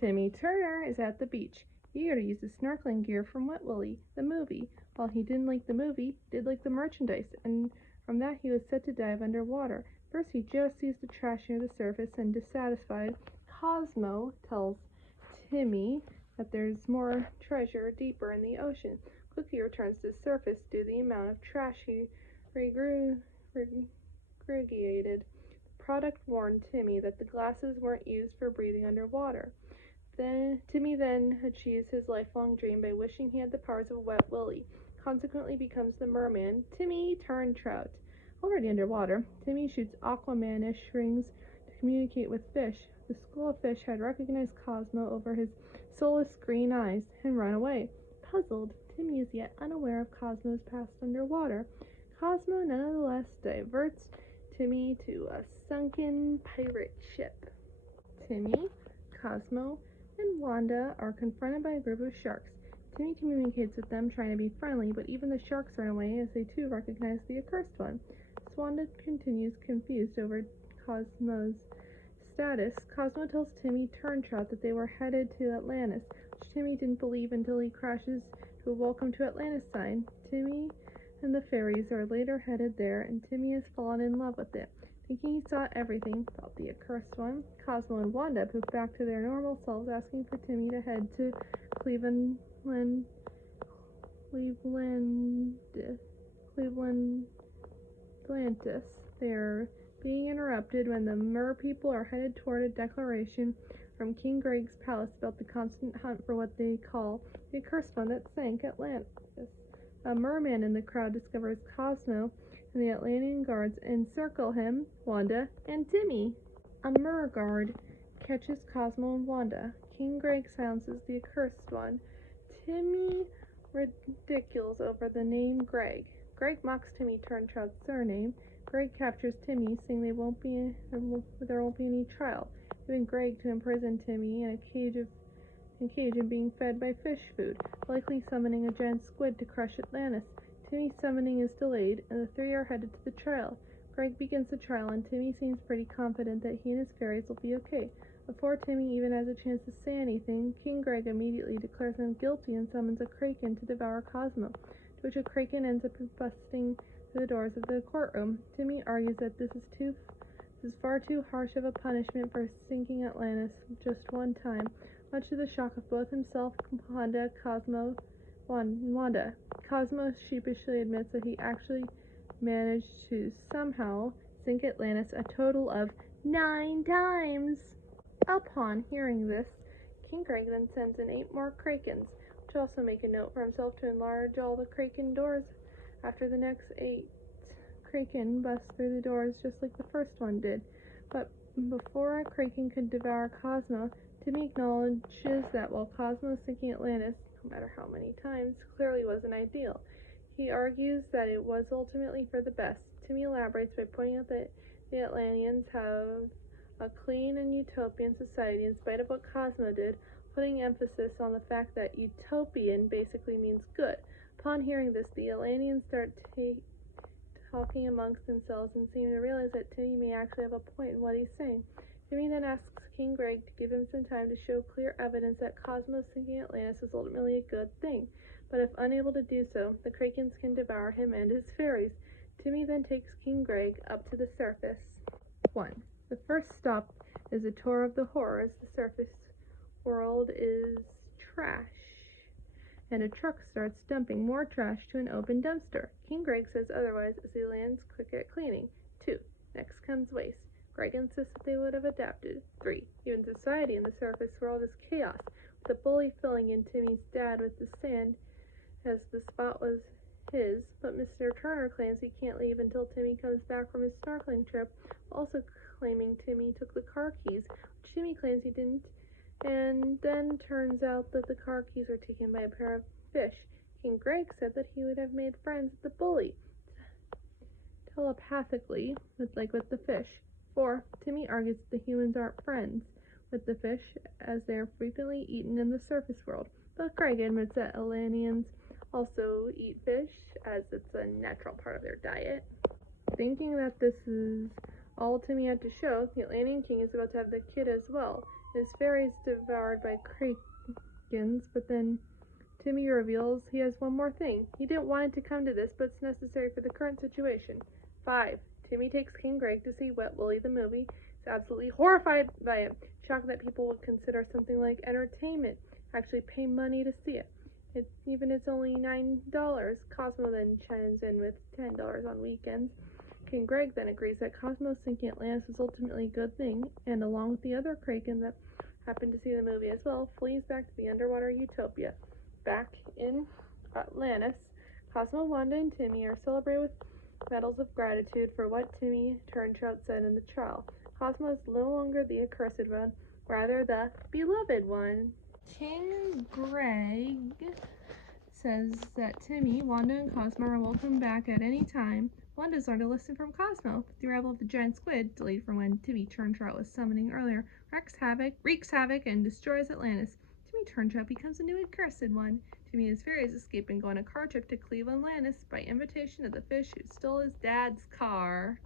Timmy Turner is at the beach, eager to use the snorkeling gear from Wet Willie, the movie. While he didn't like the movie, he did like the merchandise, and from that he was set to dive underwater. First he just sees the trash near the surface, and dissatisfied, Cosmo tells Timmy that there's more treasure deeper in the ocean. Quickly returns to the surface due to the amount of trash he regurgitated. The product warned Timmy that the glasses weren't used for breathing underwater. Timmy then achieves his lifelong dream by wishing he had the powers of Wet Willie. Consequently becomes the merman, Timmy Turntrout. Already underwater, Timmy shoots Aquamanish rings to communicate with fish. The school of fish had recognized Cosmo over his soulless green eyes and run away. Puzzled, Timmy is yet unaware of Cosmo's past underwater. Cosmo nonetheless diverts Timmy to a sunken pirate ship. Timmy, Cosmo, and Wanda are confronted by a group of sharks. Timmy communicates with them, trying to be friendly, but even the sharks run away as they too recognize the accursed one. As Wanda continues confused over Cosmo's status, Cosmo tells Timmy Turntrout that they were headed to Atlantis, which Timmy didn't believe until he crashes to a Welcome to Atlantis sign. Timmy and the fairies are later headed there, and Timmy has fallen in love with it. Thinking he saw everything about the accursed one, Cosmo and Wanda poof back to their normal selves, asking for Timmy to head to Cleveland, Atlantis. They are being interrupted when the mer people are headed toward a declaration from King Greg's palace about the constant hunt for what they call the accursed one that sank Atlantis. A merman in the crowd discovers Cosmo, and the Atlantean guards encircle him, Wanda, and Timmy. A mer guard catches Cosmo and Wanda. King Greg silences the accursed one. Timmy ridicules over the name Greg. Greg mocks Timmy Turntrout's surname. Greg captures Timmy, saying there won't be any trial, leaving Greg to imprison Timmy in a cage and being fed by fish food, likely summoning a giant squid to crush Atlantis. Timmy's summoning is delayed, and the three are headed to the trial. Greg begins the trial, and Timmy seems pretty confident that he and his fairies will be okay. Before Timmy even has a chance to say anything, King Greg immediately declares him guilty and summons a kraken to devour Cosmo, to which a kraken ends up busting through the doors of the courtroom. Timmy argues that this is far too harsh of a punishment for sinking Atlantis just one time, much to the shock of both himself, Wanda, Wanda. Cosmo sheepishly admits that he actually managed to somehow sink Atlantis a total of 9 times. Upon hearing this, King Greg then sends in 8 more krakens, which also make a note for himself to enlarge all the kraken doors after the next 8 kraken bust through the doors just like the first one did. But before a kraken could devour Cosmo, Timmy acknowledges that while Cosmo sinking Atlantis, no matter how many times, clearly wasn't ideal. He argues that it was ultimately for the best. Timmy elaborates by pointing out that the Atlanteans have a clean and utopian society in spite of what Cosmo did, putting emphasis on the fact that utopian basically means good. Upon hearing this, the Atlanteans start talking amongst themselves and seem to realize that Timmy may actually have a point in what he's saying. Timmy then asks King Greg to give him some time to show clear evidence that Cosmo sinking Atlantis was ultimately a good thing, but if unable to do so, the krakens can devour him and his fairies. Timmy then takes King Greg up to the surface. 1. The first stop is a tour of the horrors. The surface world is trash, and a truck starts dumping more trash to an open dumpster. King Greg says otherwise as he lands quick at cleaning. 2. Next comes waste. Greg insists that they would have adapted. 3. Even society in the surface world is chaos, with the bully filling in Timmy's dad with the sand as the spot was his, but Mr. Turner claims he can't leave until Timmy comes back from his snorkeling trip, also claiming Timmy took the car keys, which Timmy claims he didn't, and then turns out that the car keys were taken by a pair of fish. King Greg said that he would have made friends with the bully, telepathically, with the fish. 4. Timmy argues that the humans aren't friends with the fish, as they are frequently eaten in the surface world, but Greg admits that Atlanteans also eat fish, as it's a natural part of their diet. Thinking that this is all Timmy had to show, the Atlantean King is about to have the kid as well. His fairy is devoured by krakens, but then Timmy reveals he has one more thing. He didn't want it to come to this, but it's necessary for the current situation. 5. Timmy takes King Greg to see Wet Willie the movie. He's absolutely horrified by it, shocked that people would consider something like entertainment, actually pay money to see it. Even it's only $9. Cosmo then chimes in with $10 on weekends. King Greg then agrees that Cosmo sinking Atlantis was ultimately a good thing, and along with the other Kraken that happened to see the movie as well, flees back to the underwater utopia. Back in Atlantis, Cosmo, Wanda, and Timmy are celebrated with medals of gratitude for what Timmy Turner said in the trial. Cosmo is no longer the accursed one, rather the beloved one. King Greg says that Timmy, Wanda, and Cosmo are welcome back at any time. Wanda's learned a lesson from Cosmo. The arrival of the giant squid, delayed from when Timmy Turner was summoning earlier, wreaks havoc, and destroys Atlantis. Timmy Turner becomes a new accursed one. Timmy and his fairies escape and go on a car trip to Cleveland, Atlantis by invitation of the fish who stole his dad's car.